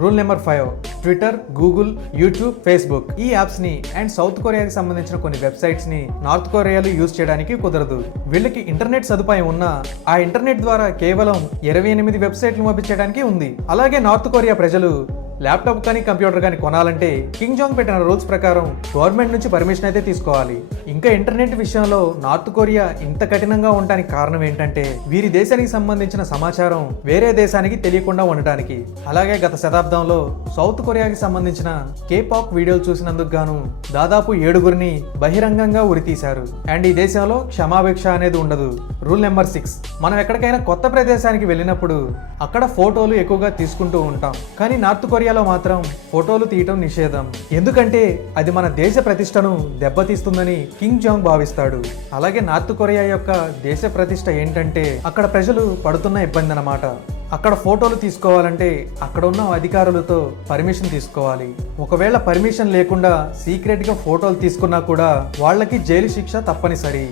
Rule number 5, Twitter, Google, YouTube, Facebook ఈ apps ని and south కొరియాకి సంబంధించిన కొన్ని వెబ్సైట్స్ ని నార్త్ కొరియాలో యూజ్ చేయడానికి కుదరదు. వీళ్ళకి ఇంటర్నెట్ సదుపాయం ఉన్నా ఆ ఇంటర్నెట్ ద్వారా కేవలం 28 వెబ్సైట్లు పంపించడానికి ఉంది. అలాగే నార్త్ కొరియా ప్రజలు ల్యాప్టాప్ కానీ కంప్యూటర్ కానీ కొనాలంటే కింగ్ జాంగ్ పెట్టిన రూల్స్ ప్రకారం గవర్నమెంట్ నుంచి పర్మిషన్ అయితే తీసుకోవాలి. ఇంకా ఇంటర్నెట్ విషయంలో నార్త్ కొరియా ఇంత కఠినంగా ఉండడానికి కారణం ఏంటంటే వీరి దేశానికి సంబంధించిన సమాచారం వేరే దేశానికి తెలియకుండా ఉండడానికి. అలాగే గత శతాబ్దంలో సౌత్ కొరియాకి సంబంధించిన K-pop వీడియోలు చూసినందుకు గాను దాదాపు 7గురిని బహిరంగంగా ఉరితీశారు. అండ్ ఈ దేశంలో క్షమాభిక్ష అనేది ఉండదు. రూల్ నెంబర్ 6, మనం ఎక్కడికైనా కొత్త ప్రదేశానికి వెళ్ళినప్పుడు అక్కడ ఫోటోలు ఎక్కువగా తీసుకుంటూ ఉంటాం. కానీ నార్త్ కొరియాలో మాత్రం ఫోటోలు తీయటం నిషేధం. ఎందుకంటే అది మన దేశ ప్రతిష్టను దెబ్బతీస్తుందని కింగ్ జాంగ్ భావిస్తాడు. అలాగే నార్త్ కొరియా యొక్క దేశ ప్రతిష్ట ఏంటంటే అక్కడ ప్రజలు పడుతున్న ఇబ్బంది అన్నమాట. అక్కడ ఫోటోలు తీసుకోవాలంటే అక్కడ ఉన్న అధికారులతో పర్మిషన్ తీసుకోవాలి. ఒకవేళ పర్మిషన్ లేకుండా సీక్రెట్ గా ఫోటోలు తీసుకున్నా కూడా వాళ్ళకి జైలు శిక్ష తప్పనిసరి.